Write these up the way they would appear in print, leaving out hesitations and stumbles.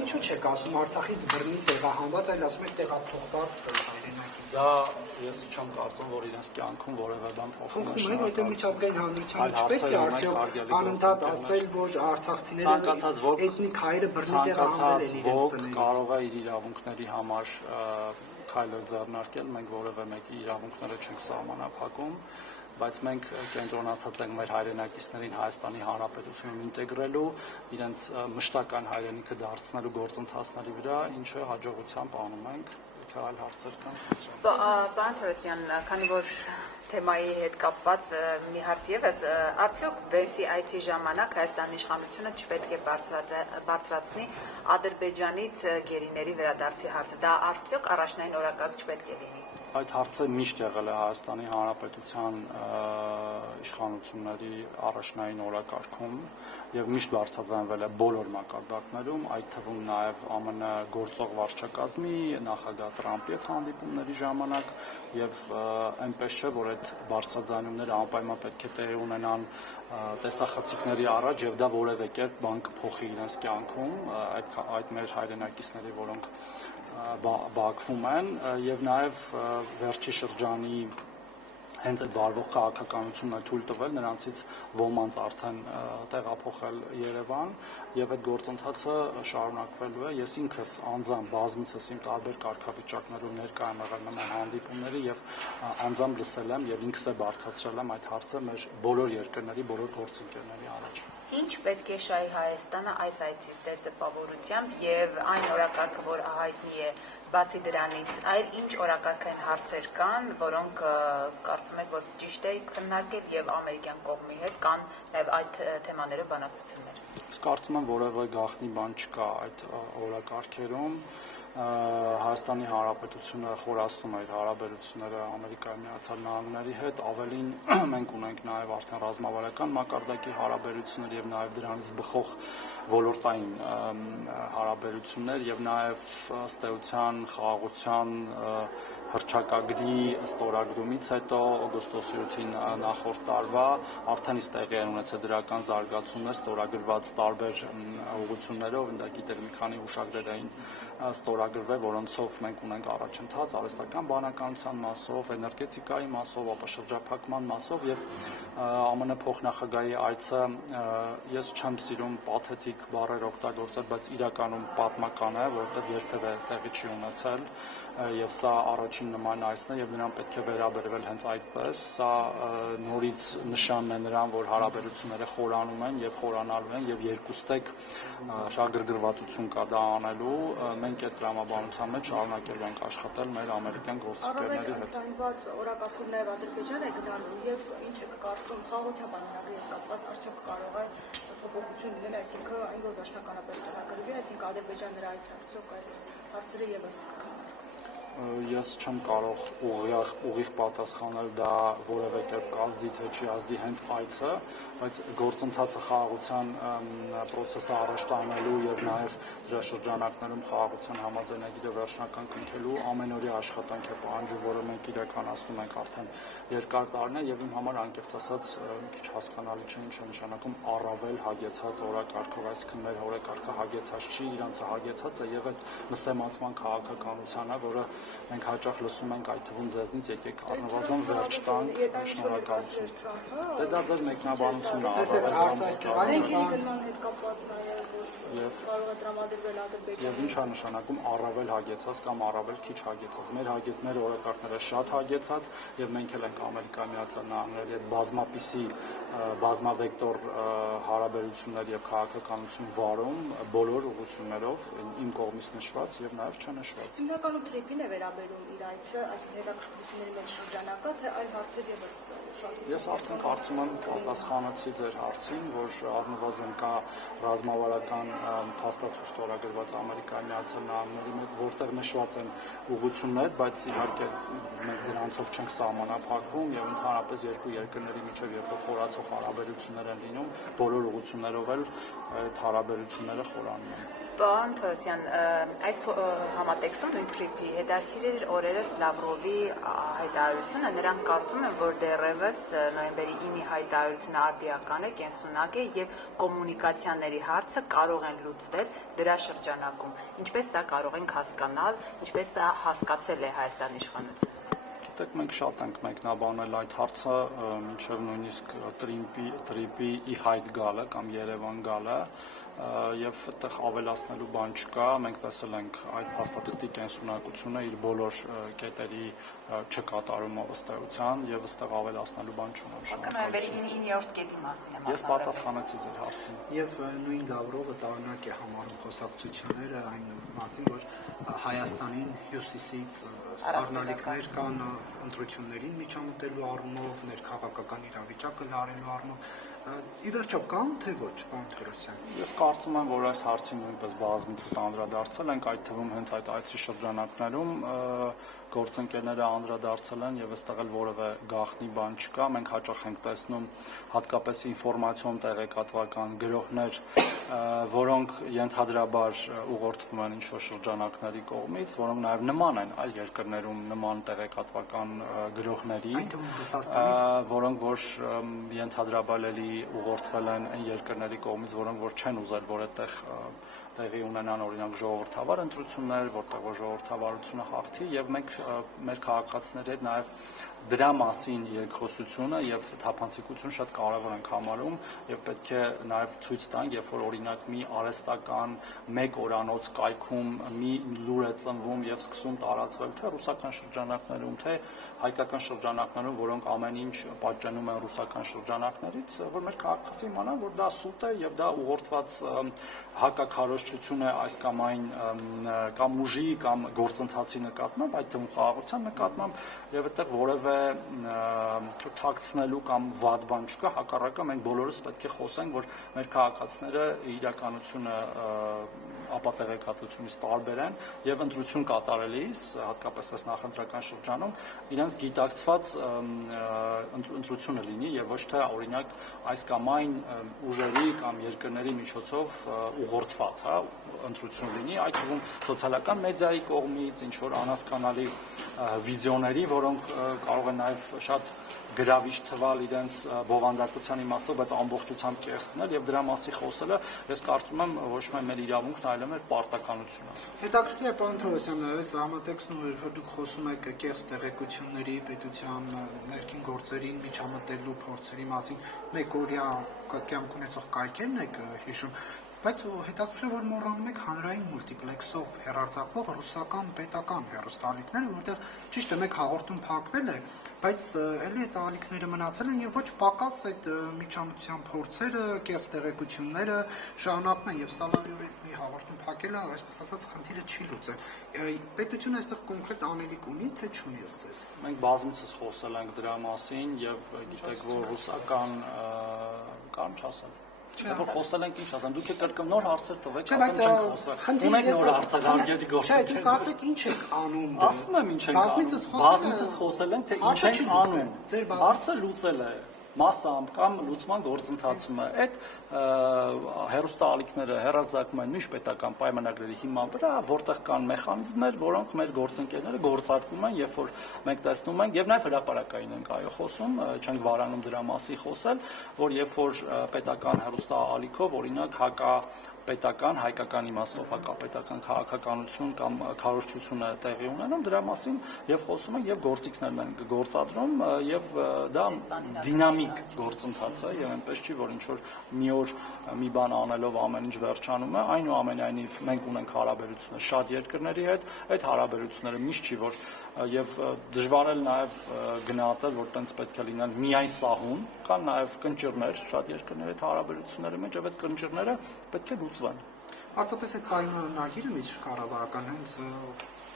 ինչու չեք ասում Արցախից բռնի տեղահանված, այլ ասում եք տեղափոխված հայրենակից։ Դա ես չեմ կարծում, որ իրենց կյանքում որևէ բան փոխում է։ Խնդրում եմ, որտեղ միջազգային հանրությանը չպետք է արդյոք անընդհատ ասել, որ արցախցիները էթնիկ հայերը բռնի տեղահանվել են իրենց տներից։ Կարող է իր իրավունքների համար քայլեր ձեռնարկել, մենք որևէ մեկի իրավունքները չենք սահմանափակում, բայց մենք կենտրոնացած ենք մեր հայրենակիցներին Հայաստանի Հանրապետությունում ինտեգրելու, իրենց մշտական հայրենիքը դարձնելու գործընթացների վրա, ինչը հաջողությամբ անում ենք, այլ հարցեր կան։ Պարոն Թորոսյան, քանի որ թեմայի հետ կապված մի հարց ևս, արդյոք Բենսի այցի ժամանակ Հայաստանի իշխանությունը չպետք է բարձրացնի Ադրբեջանից գերիների վերադարձի հարցը, դա արդյոք առաջնային օրակարգ չպետք է լինի։ Այդ հարցը միշտ եղել է Հայաստանի Հանրապետության իշխանությունների առաջնային օրակարգում եւ միշտ բարձրաձայնվել է բոլոր մակարդակներում, այդ թվում նաեւ ԱՄՆ գործող վարչակազմի նախագահ Տրամպի հետ հանդիպումների ժամանակ եւ այնպես չէ, որ այդ բարձրաձայնումները անպայման պետք է տեղի ունենան տեսախցիկների առաջ եւ դա որևէ կերպ բան կփոխի իրենց կյանքում, այդ մեր հայրենակիցների, որոնք բակվում են եւ նաեւ վերջի շրջանի հենց այդ վարվող քաղաքականությունն է թույլ տվել նրանցից ոմանց արդեն տեղափոխել Երևան եւ այդ գործընթացը շարունակվելու է։ Ես ինքս անձամբ բազմիցս իմ տարբեր կարգավիճակներում ներկա եմ եղել նման հանդիպումների եւ անձամբ լսել եմ եւ ինքս է բարձրացրել եմ այդ հարցը մեր բոլոր երկրների, բոլոր գործընկերների առաջ։ Ինչ պետք է շահի Հայաստանը այս այցից դեր տպավորությամբ եւ այն օրակարգը, որ հայտնի է բացի դրանից, այլ ինչ օրակարգային հարցեր կան, որոնք կարծում եք, որ ճիշտ է քննարկել եւ ամերիկյան կողմի հետ կան նաեւ այդ թեմաներով բանակցություններ։ Ես կարծում եմ, որևէ գաղտնի բան չկա այդ օրակարգերում։ Հայաստանի Հանրապետությունը խորացնում է իր հարաբերությունները Ամերիկայի Միացյալ Նահանգների հետ, ավելին մենք ունենք նաև արդեն ռազմավարական մակարդակի հարաբերություններ եւ նաև դրանից բխող ոլորտային հարաբերություններ եւ նաև ըստ էության խաղաղության հռչակագրի ստորագրումից հետո օգոստոսի 7-ին նախորդ տարվա արդեն իսկ տեղի են ունեցել դրական զարգացումներ ստորագրված տարբեր ուղղություններով, դա գիտեք մի քանի հուշագրեր էին ստորագրվել, որոնցով մենք ունենք առաջընթաց արհեստական բանականության մասով, էներգետիկայի մասով, ապաշրջափակման մասով եւ ԱՄՆ փոխնախագահի այցը ես չեմ սիրում պաթետիկ բառեր օգտագործել, բայց իրականում պատմական է, որովհետեւ երբևէ տեղի չի ունեցել եւ սա առաջին նման այցն է եւ նրան պետք է վերաբերվել հենց այդպես, սա նորից նշանն է նրան, որ հարաբերությունները խորանում են եւ խորանալու են եւ երկուստեք շահագրգռվածություն կա դա անելու, մենք այդ տրամաբանության մեջ շարունակելու ենք աշխատել մեր ամերիկյան գործընկերների հետ։ Առավելված օրակարգում նաեւ Ադրբեջան է գնալու եւ ինչ եք կարծում խաղաղության բանալու հետ կապված արդյոք կարող է փոփոխություն լինել, այսինքն այն որ դաշնականապես տեղակայվի, այսինքն Ադրբեջան նրա այց արդյոք այս հարցերը եւս Ես չեմ կարող ուղիղ պատասխանել դա որևէ կերպ կազդի թե չի ազդի հենց այցը, բայց գործընթացը խաղաղության process-ը առաջ տանելու եւ նաեւ դրա շրջանակներում խաղաղության համաձայնագիրը վերջնական կնքելու ամենօրյա աշխատանք է պահանջում, որը մենք իրականացնում ենք արդեն երկար տարիներ եւ իմ համար անկեղծ ասած մի քիչ հասկանալի չէ ինչ է նշանակում առավել հագեցած օրակարգով, այսինքն մեր օրակարգը հագեցած չի, իրանցը հագեցած է եւ այդ մսեմացման քաղաքականությանը, որը մենք հաճախ լսում ենք այդ թվում ձեզնից եկեք առնվազն վերջ տանք շնորհակալություն։ Դե դա ձեր մեկնաբանությունն է, Զենքերի գնման հետ կապված նաև որ կարող է տրամադրվել Ադրբեջանը։ Եվ ինչ է նշանակում առավել հագեցած կամ առավել քիչ հագեցած։ Մեր օրակարգները շատ հագեցած եւ մենք էլ ենք Ամերիկայի Միացյալ Նահանգների հետ բազմապիսի բազմավեկտոր հարաբերություններ եւ քաղաքականություն վարում բոլոր ուղղություններով իմ կողմից նշված եւ նաեւ չնշված։ Հիմնականում թրիփին է վերաբերում իր այցը, այսինքն հետաքրքրությունների մեջ շրջանակա, թե այլ հարցեր եւս շատ։ Ես արդեն կարծում եմ պատասխանեցի ձեր հարցին, որ առնվազն կա ռազմավարական փաստաթուղթ ստորագրված Ամերիկայի Միացյալ Նահանգների մեջ, որտեղ նշված են ուղղություններ, բայց իհարկե մենք դրանցով չենք սահմանափակվում եւ ընդհանրապես երկու երկրների միջեւ երբ խորացող հարաբերություններ են լինում, բոլոր ուղղություններով էլ այդ հարաբերությունները խորանում են։ Պարոն Թորոսյան, այս համատեքստում նույն թրիփի հետ հետաքրիր օրերս Լավրովի հայտարարությունը, նրանք կարծում են, որ դեռևս նոյեմբերի 9-ի հայտարարությունը արդիական է, կենսունակ է եւ կոմունիկացիաների հարցը կարող են լուծվել դրա շրջանակում։ Ինչպես սա կարող ենք հասկանալ, ինչպես սա հասկացել է Հայաստանի իշխանությունը։ Գիտեք, մենք շատ ենք մեկնաբանել այդ հարցը, մինչև նույնիսկ տրիպի ի հայտ գալը կամ Երևան գալը, եւ այդտեղ ավելացնելու բան չկա, մենք տեսել ենք այդ փաստաթղթի կենսունակությունը իր բոլոր կետերի չկատարումը ըստ էության եւ այստեղ ավելացնելու բան չունեմ։ Նոյեմբերի 9-րդ կետի մասին եմ Ես պատասխանեցի ձեր հարցին։ Եվ նույն Լավրովը տարօրինակ է համարում խոսակցությունները այն մասին, որ Հայաստանին հյուսիսից սպառնալիքներ կան ընտրություններին միջամտելու առումով, ներքաղաքական իրավիճակը լարելու առումով։ Ի վերջո կան, թե ոչ, պարոն Թորոսյան։ Ես կարծում եմ, որ այս հարցին նույնպես բազմիցս անդրադարձել ենք, այդ թվում հենց այդ այցի շրջանակներում գործընկերները անդրադարձել են եւ այստեղ էլ որևէ գաղտնի բան չկա։ Մենք հաճախ ենք տեսնում հատկապես ինֆորմացիոն տեղեկատվական գրողներ, որոնք ենթադրաբար ուղղորդվում են ինչ-որ շրջանակների կողմից, որոնք նաեւ նման են այլ երկրներում նման տեղեկատվական գրողների, որոնք որ ենթադրաբար ուղղորդվել են այն երկրների կողմից, որոնք որ չեն ուզել, որ այդտեղ տեղի ունենան օրինակ ժողովրդավար ընտրություններ, որտեղ որ ժողովրդավարությունը հաղթի, եւ մենք մեր քաղաքացիների հետ նաեւ դրա մասին երկխոսությունը եւ թափանցիկություն շատ կարեւոր ենք համարում եւ պետք է նաեւ ցույց տանք, երբ որ օրինակ մի արհեստական մեկ օրանոց կայքում մի լուր է ծնվում եւ սկսում տարածվել թե ռուսական շրջանակներում, թե հայկական շրջանակներում, որոնք ամեն ինչ պատճենում են ռուսական շրջանակներից, որ մեր քաղաքացիները իմանան, որ դա սուտ է եւ դա ուղղորդված հակաքարոզչություն է այս կամ այն կամ ուժի կամ գործընթացի նկատմամբ, այդ թվում խաղաղության նկատմամբ եւ այդտեղ որևէ թաքցնելու կամ վատ բան չկա, հակառակը մենք բոլորս պետք է խոսենք, որ մեր քաղաքացիները իրականությունը ապատեղեկատվությունից տարբեր են եւ ընտրություն կատարելիս, հատկապես այս նախընտրական շրջանում, իրենց գիտակցված ընտրությունը լինի եւ ոչ թե օրինակ այս կամ այն ուժերի կամ երկրների միջոցով ուղղորդված, հա, ընտրություն լինի, այդ թվում սոցիալական մեդիայի կողմից, ինչ որ անհասկանալի վիդեոների, որոնք կարող են նաեւ շատ գրավիչ թվալ իրենց բովանդակության իմաստով, բայց ամբողջությամբ կեղծնել եւ դրա մասի խոսելը, ես կարծում եմ ոչ միայն մեր իրավունքն, այլև մեր պարտականությունը։ Հետաքրքիր է, պարոն Թորոսյան, այս համատեքստում որ դուք խոսում եք կեղծ տեղեկությունների, պետության ներքին գործերին միջամտելու փորձերի մասին, մեկօրյա կյանք ունեցող կայքերն եք հիշում, բայց հետաքրքիր է, որ մոռանում եք հանրային մուլտիպլեքսով հեռարձակվող ռուսական պետական հեռուստաալիքները, որտեղ ճիշտ է մեկ հաղորդում փակվել է, բայց ելի այդ ալիքները մնացել են եւ ոչ պակաս այդ միջամտության փորձերը, կեղծ տեղեկությունները շարունակվում են եւ Սալավիովի մի հաղորդում փակելը, այսպես ասած, խնդիրը չի լուծել։ Պետությունը այստեղ կոնկրետ անելիք ունի, թե չունի ըստ։ Մենք բազմիցս խոսել ենք դրա մասին եւ գիտեք, որ ռուսական կամ չասեմ Որ խոսել ենք ինչ ասեմ, դուք եք կրկնում նոր հարցեր տվեք, ասեմ չենք խոսել։ Ունեք նոր հարցեր, արգելի գործիք։ Չէ, դուք ասեք ինչ եք անում։ Ասում եմ ինչ ենք անում։ Բազմիցս խոսել ենք, թե ինչ ենք անում։ Հարցը լուծել է մասամբ կամ լուծման գործընթացում է։ Այդ հեռուստաալիքները հեռարձակում են միշտ պետական պայմանագրերի հիման վրա, որտեղ կան մեխանիզմներ, որոնք մեր գործընկերները գործարկում են, երբ որ մենք տեսնում ենք, եւ նաեւ հրապարակային ենք այո խոսում, չենք վարանում դրա մասի խոսել, որ երբ որ պետական հեռուստաալիքով օրինակ պետական, հայկական իմաստով հակապետական քաղաքականություն կամ քարոզչություն է տեղի ունենում, դրա մասին եւ խոսում են եւ գործիքներն են գործադրում եւ դա դինամիկ գործընթաց է եւ այնպես չի, որ ինչ որ մի օր մի բան անելով ամեն ինչ վերջանում է, այնուամենայնիվ մենք ունենք հարաբերություններ շատ երկրների հետ, այդ հարաբերությունները միշտ չի, որ եւ դժվար է նաեւ գնահատել, որ տենց պետք է լինեն միայն սահուն, կան նաեւ կնճիռներ շատ երկրների հետ հարաբերությունների մեջ, եւ այդ կնճիռները պետք է լուծվեն։ Պարզապես այդ պայմանագիրը միջկառավարական հենց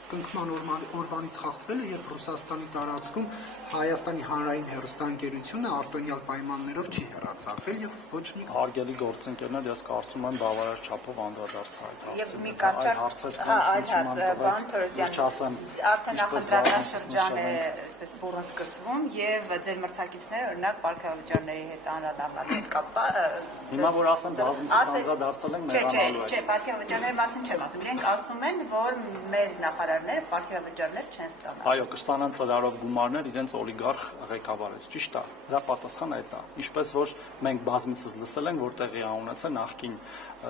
կնքման օրվանից խախտվել է, երբ Ռուսաստանի տարածքում Հայաստանի հանրային հեռուստաընկերությունը արտոնյալ պայմաններով չի հեռացակվել եւ ոչ մի հարգելի գործընկերներ, ես կարծում եմ բավարար չափով անդրադարձա այդ հարցին։ Եվ մի կարճ բան Թորոսյան, արդեն նախընտրական շրջան է, այսպես բուրըն սկսվում եւ ձեր մրցակիցները օրինակ պարքավճարների հետ անդրադառնալու հետ կապված հիմա որ ասեմ բազմիցս անդրադարձել են մեղանալու Չէ, պարքավճարների մասին չեմ ասում։ Իրենք ասում են, որ մեր նախարարները գումարներ, պարգևավճարներ չեն ստանա։ Այո, կստանան ծրարով գումարներ իրենց օլիգարխ ղեկավարից։ Ճիշտ է, դրա պատասխանը այդ է։ Ինչպես որ մենք բազմիցս լսել ենք, որ տեղի ունեցել նախկին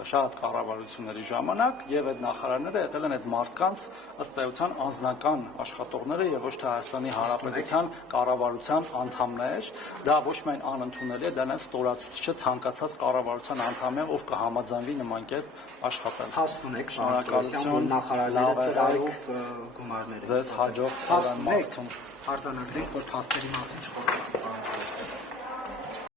շատ կառավարությունների ժամանակ եւ այդ նախարարները եղել են այդ մարդկանց ըստ էության անձնական աշխատողները եւ ոչ թե Հայաստանի Հանրապետության կառավարության անդամներ, դա ոչ միայն անընդունելի է, դա նաեւ ստորացուցիչ է ցանկացած կառավարության անդամի, ով կհամաձայնվի նման կերպ աշխատել։ Հաստ ունեք շնորհակալություն նախարարները ծրարով գումարներ։ Ձեզ հաջող արձանագրենք, որ փաստերի մասին չխոսեցինք։